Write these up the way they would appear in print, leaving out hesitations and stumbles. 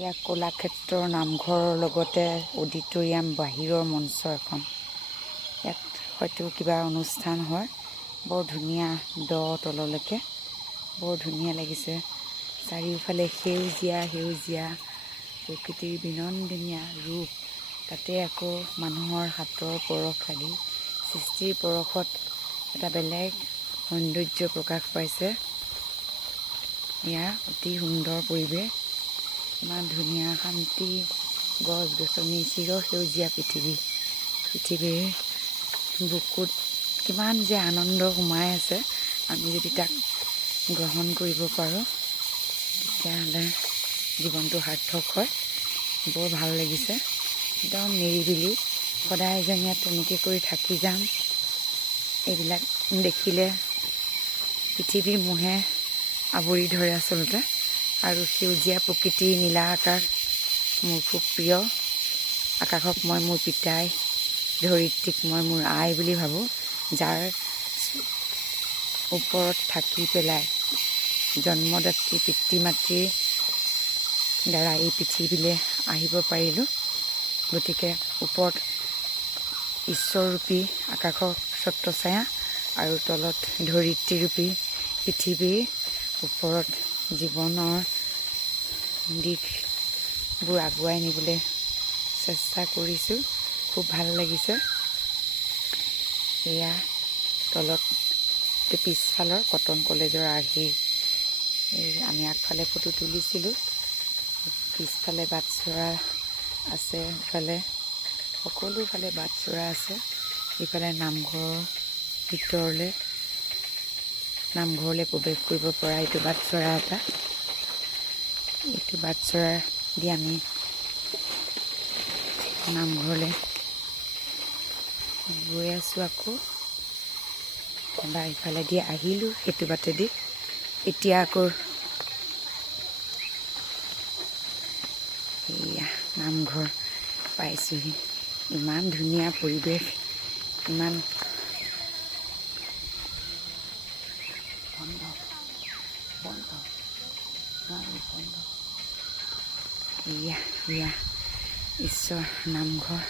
এয়া কলাক্ষেত্ৰৰ নামঘৰৰ লগতে অডিটৰিয়াম বাহিৰৰ মঞ্চ এখন। ইয়াত হয়তো কিবা অনুষ্ঠান হয়। বৰ ধুনীয়া তললৈকে বৰ ধুনীয়া লাগিছে। চাৰিওফালে সেউজীয়া প্ৰকৃতিৰ বিনন্দীয়া ৰূপ। তাতে আকৌ মানুহৰ হাতৰ পৰশ লাগি সৃষ্টিৰ পৰশত এটা বেলেগ সৌন্দৰ্য প্ৰকাশ পাইছে। এয়া অতি সুন্দৰ পৰিৱেশ। ইমান ধুনীয়া শান্তি, গছ গছনি, চিৰসেউজীয়া পৃথিৱীৰ বুকুত কিমান যে আনন্দ সোমাই আছে। আমি যদি তাক গ্ৰহণ কৰিব পাৰোঁ তেতিয়াহ'লে জীৱনটো সাৰ্থক হয়। বৰ ভাল লাগিছে, একদম নিৰিবিলি। সদায় যেন ইয়াত তেনেকৈ কৰি থাকি যাম। এইবিলাক দেখিলে পৃথিৱীৰ মোহে আৱৰি ধৰে আচলতে। আৰু সেউজীয়া প্ৰকৃতি, নীলা আকাশ মোৰ খুব প্ৰিয়। আকাশক মই মোৰ পিতাই, ধৰিত্ৰীক মই মোৰ আই বুলি ভাবোঁ, যাৰ ওপৰত থাকি পেলাই জন্মদাত্ৰী পিতৃ মাতৃৰ দ্বাৰা এই পৃথিৱীলৈ আহিব পাৰিলোঁ। গতিকে ওপৰত ঈশ্বৰৰূপী আকাশৰ ছত্ৰছায়া আৰু তলত ধৰিত্ৰীৰূপী পৃথিৱীৰ ওপৰত জীৱনৰ দিশবোৰ আগুৱাই নিবলৈ চেষ্টা কৰিছোঁ। খুব ভাল লাগিছে। এয়া তলত পিছফালৰ কটন কলেজৰ আৰ্হিৰ আমি আগফালে ফটো তুলিছিলোঁ। পিছফালে বাটচ'ৰা আছে, ইফালে সকলোফালে বাটচ'ৰা আছে। ইফালে নামঘৰলৈ প্ৰৱেশ কৰিব পৰা এইটো বাটচ'ৰা এটা। এইটো বাটচ'ৰা দি আমি নামঘৰলৈ গৈ আছোঁ। আকৌ এবাৰ ইফালে দি আহিলোঁ, সেইটো বাটেদি। এতিয়া আকৌ এয়া নামঘৰ পাইছোঁহি। ইমান ধুনীয়া পৰিৱেশ, ইমান বন্ধ এয়া ঈশ্বৰ নামঘৰ।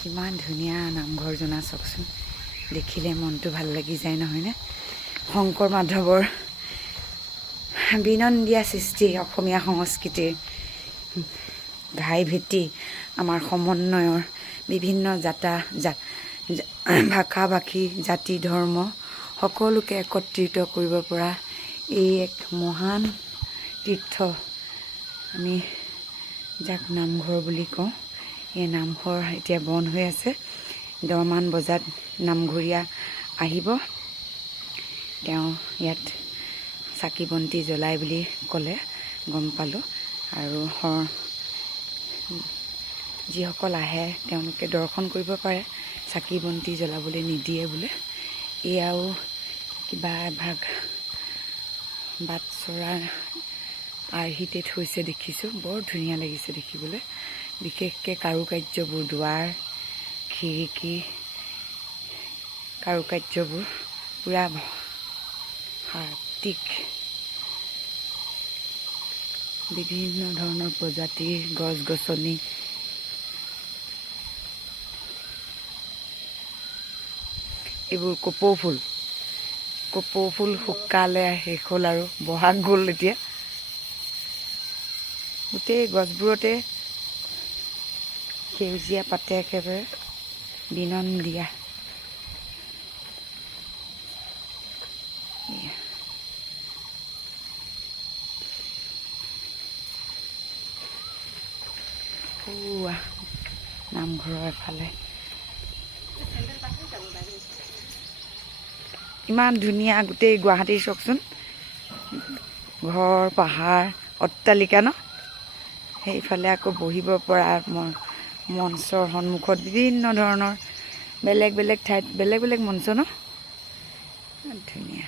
কিমান ধুনীয়া নামঘৰ জনা চাওকচোন। দেখিলে মনটো ভাল লাগি যায়, নহয়নে? শংকৰ মাধৱৰ বিনন্দীয়া সৃষ্টি, অসমীয়া সংস্কৃতিৰ ঘাই ভেটি, আমাৰ সমন্বয়ৰ বিভিন্ন ভাষা ভাষী, জাতি ধৰ্ম সকলোকে একত্ৰিত কৰিব পৰা এই এক মহান তীৰ্থ, আমি যাক নামঘৰ বুলি কওঁ। এই নামঘৰ এতিয়া বন্ধ হৈ আছে। 10মান বজাত নামঘৰীয়া আহিব। তেওঁ ইয়াত চাকি বন্তি জ্বলাই বুলি ক'লে, গম পালোঁ। আৰু যিসকল আহে তেওঁলোকে দৰ্শন কৰিব পাৰে, চাকি বন্তি জ্বলাবলৈ নিদিয়ে বোলে। এয়াও কিবা এভাগ বাটচ'ৰাৰ আৰ্হিতে থৈছে, দেখিছোঁ। বৰ ধুনীয়া লাগিছে দেখিবলৈ। বিশেষকৈ কাৰুকাৰ্যবোৰ, দুৱাৰ খিৰিকী কাৰুকাৰ্যবোৰ পূৰা হাৰ্টিক। বিভিন্ন ধৰণৰ প্ৰজাতিৰ গছ গছনি, এইবোৰ কপৌ ফুল শুকালে শেষ হ'ল আৰু বহাগ গ'ল। এতিয়া গোটেই গছবোৰতে সেউজীয়া পাতে একেবাৰে বিনন্দীয়া। নামঘৰৰ এফালে ইমান ধুনীয়া গোটেই গুৱাহাটীৰ চাওকচোন, ঘৰ পাহাৰ অট্টালিকা ন। সেইফালে আকৌ বহিব পৰা মঞ্চৰ সন্মুখত বিভিন্ন ধৰণৰ বেলেগ বেলেগ ঠাইত বেলেগ বেলেগ মঞ্চ ন, ধুনীয়া।